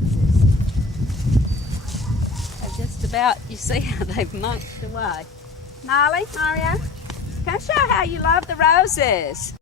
roses. They've just about, you see how they've munched away. Molly, Mario, come show how you love the roses.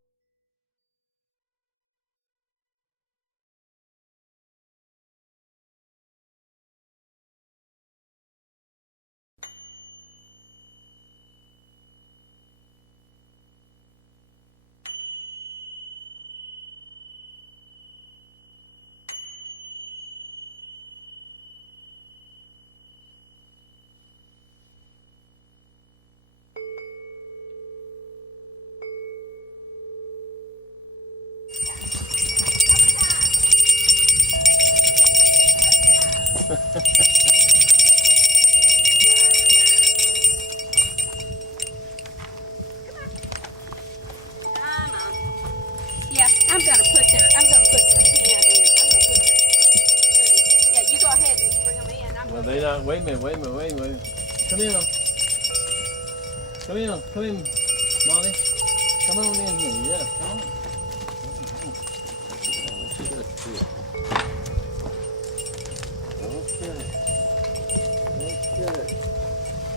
Wait a minute. Come in, Molly. Come on in here, yeah, come on.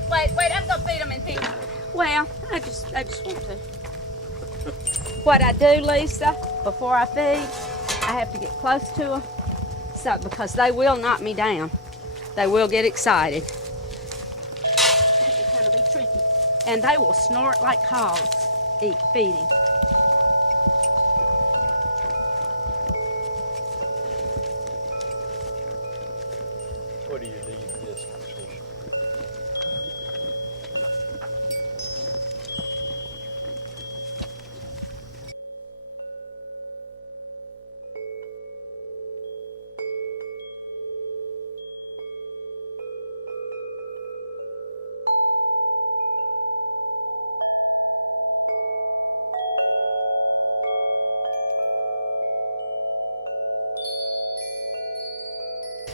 Wait, I'm gonna feed them in here. Well, I just want to. What I do, Lisa, before I feed, I have to get close to them, so because they will knock me down. They will get excited. And they will snort like hogs feeding. Where do you leave this?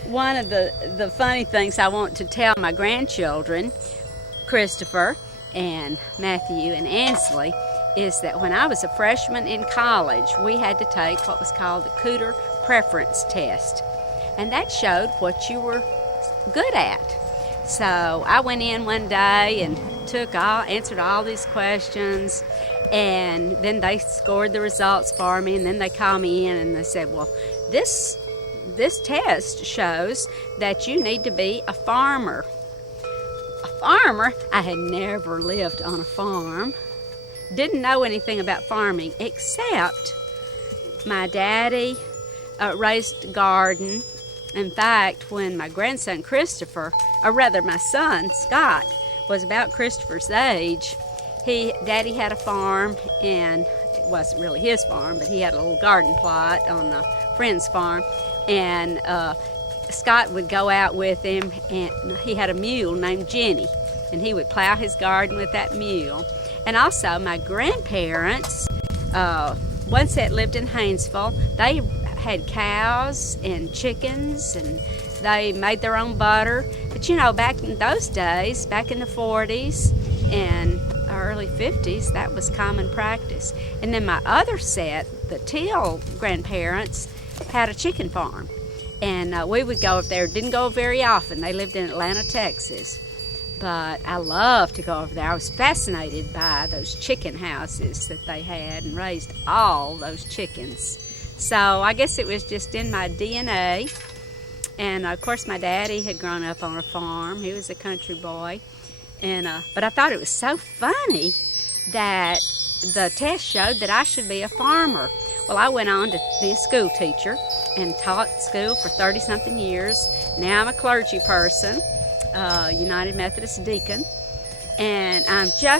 One of the funny things I want to tell my grandchildren, Christopher and Matthew and Ansley, is that when I was a freshman in college, we had to take what was called the Cooter Preference Test. And that showed what you were good at. So I went in one day and answered all these questions, and then they scored the results for me, and then they called me in and they said, well, this test shows that you need to be a farmer. A farmer? I had never lived on a farm. Didn't know anything about farming, except my daddy raised a garden. In fact, when my grandson Christopher, or rather my son Scott, was about Christopher's age, Daddy had a farm, and it wasn't really his farm, but he had a little garden plot on a friend's farm. And Scott would go out with him, and he had a mule named Jenny, and he would plow his garden with that mule. And also my grandparents, one set lived in Haynesville. They had cows and chickens, and they made their own butter. But you know, back in those days, back in the 40s and early 50s, that was common practice. And then my other set, the Teal grandparents, had a chicken farm, and we would go over there. Didn't go very often. They lived in Atlanta, Texas, but I loved to go over there. I was fascinated by those chicken houses that they had and raised all those chickens. So I guess it was just in my DNA. And of course my daddy had grown up on a farm. He was a country boy, and but I thought it was so funny that the test showed that I should be a farmer. Well, I went on to be a school teacher and taught school for 30-something years. Now I'm a clergy person, United Methodist deacon, and I'm 68.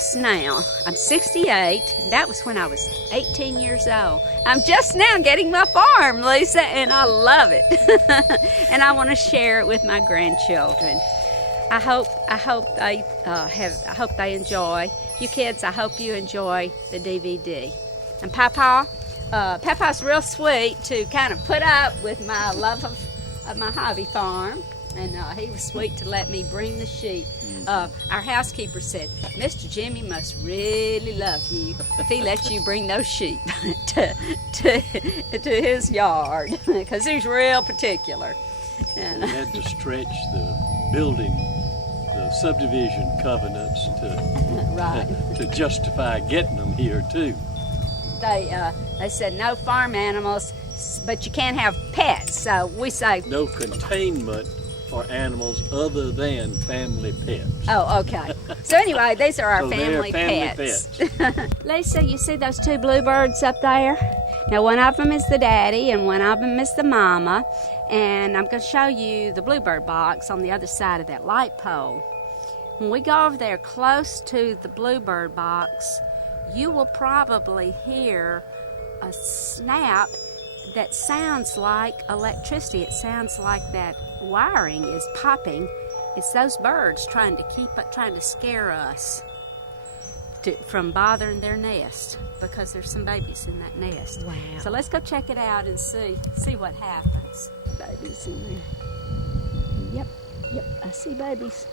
That was when I was 18 years old. I'm just now getting my farm, Lisa, and I love it. And I want to share it with my grandchildren. I hope they enjoy. You kids, I hope you enjoy the DVD. And Papa's real sweet to kind of put up with my love of my hobby farm, and he was sweet to let me bring the sheep. Our housekeeper said, Mr. Jimmy must really love you if he lets you bring those sheep to his yard, because he's real particular. And We had to stretch the building, the subdivision covenants right. to justify getting them here too. They said no farm animals, but you can't have pets. So we say No containment for animals other than family pets. oh, okay. So anyway, these are our So they are family family pets. Lisa, you see those two bluebirds up there? Now one of them is the daddy and one of them is the mama. And I'm going to show you the bluebird box on the other side of that light pole. When we go over there close to the bluebird box, you will probably hear a snap that sounds like electricity. It sounds like that wiring is popping. It's those birds trying to scare us from bothering their nest, because there's some babies in that nest. Wow. So let's go check it out and see what happens. Babies in there. Yep, I see babies.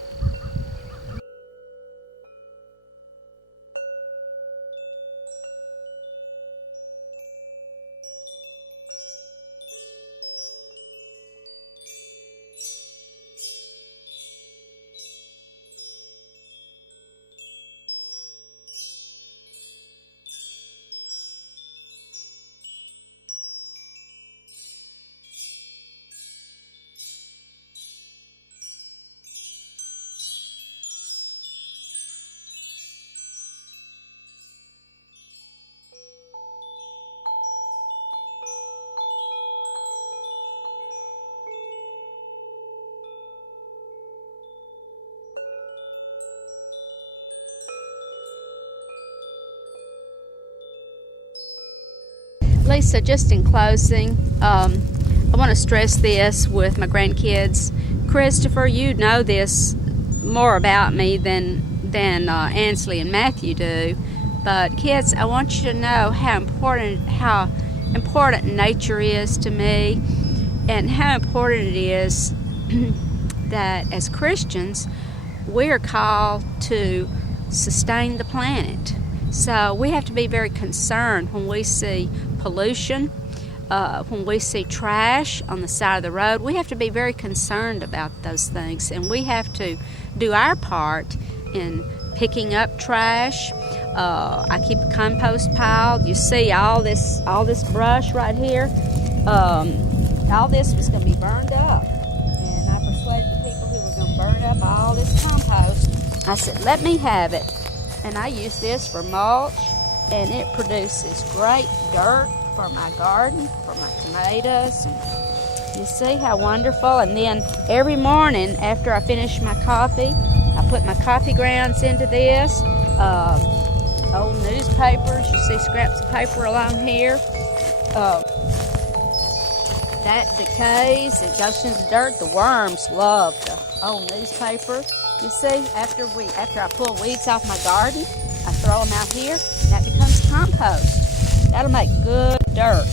Lisa, just in closing, I want to stress this with my grandkids. Christopher, you know this more about me than Ansley and Matthew do. But kids, I want you to know how important nature is to me, and how important it is that as Christians we are called to sustain the planet. So we have to be very concerned when we see pollution, when we see trash on the side of the road. We have to be very concerned about those things, and we have to do our part in picking up trash. I keep a compost pile. You see all this brush right here. All this was going to be burned up, and I persuaded the people who were going to burn up all this compost. I said, let me have it. And I use this for mulch, and it produces great dirt for my garden, for my tomatoes, and you see how wonderful. And then every morning after I finish my coffee, I put my coffee grounds into this. Old newspapers, you see scraps of paper along here. That decays, it goes into the dirt. The worms love the old newspaper. You see, after I pull weeds off my garden, I throw them out here, and that becomes compost. That'll make good dirt.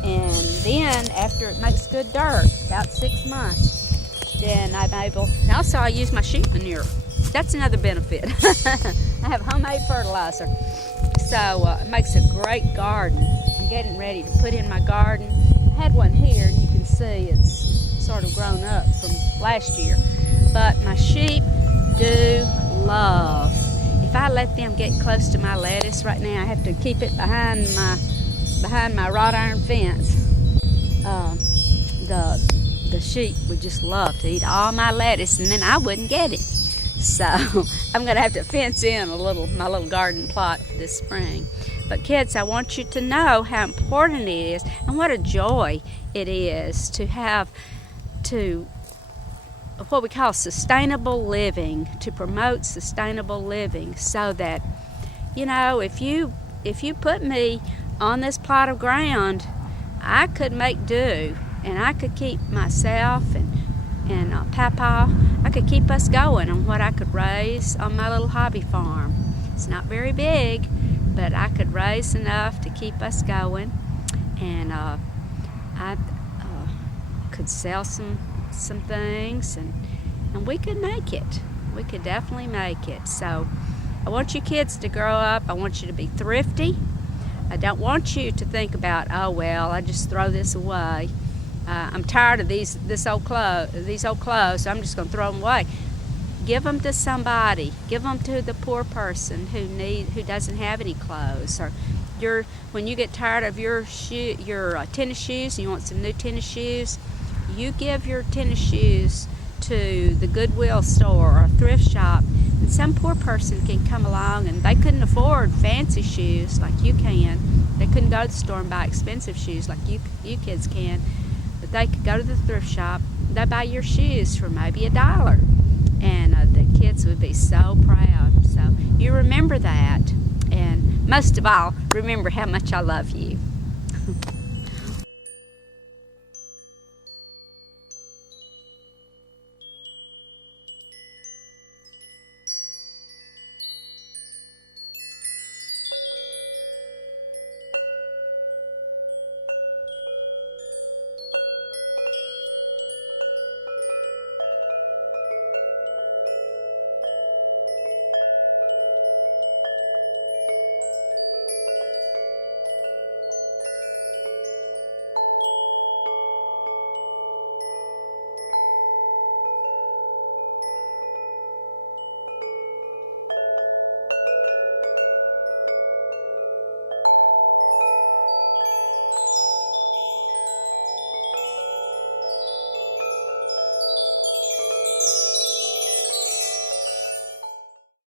And then after it makes good dirt, about 6 months, then I'm able, and also I use my sheep manure. That's another benefit. I have homemade fertilizer. So it makes a great garden. I'm getting ready to put in my garden. I had one here, and you can see it's sort of grown up from last year. But my sheep do love. If I let them get close to my lettuce right now, I have to keep it behind my wrought iron fence. The sheep would just love to eat all my lettuce, and then I wouldn't get it. So I'm going to have to fence in my little garden plot this spring. But kids, I want you to know how important it is and what a joy it is to have what we call sustainable living, to promote sustainable living, so that, you know, if you put me on this plot of ground, I could make do, and I could keep myself and Papa, I could keep us going on what I could raise on my little hobby farm. It's not very big, but I could raise enough to keep us going, and I could sell some things, and we could make it. We could definitely make it. So I want you kids to grow up. I want you to be thrifty. I don't want you to think about, oh well, I just throw this away. I'm tired of these old clothes, so I'm just going to throw them away. Give them to somebody. Give them to the poor person who doesn't have any clothes. Or when you get tired of your tennis shoes and you want some new tennis shoes, you give your tennis shoes to the Goodwill store or thrift shop, and some poor person can come along, and they couldn't afford fancy shoes like you can. They couldn't go to the store and buy expensive shoes like you kids can. But they could go to the thrift shop. They buy your shoes for maybe $1. And the kids would be so proud. So you remember that. And most of all, remember how much I love you.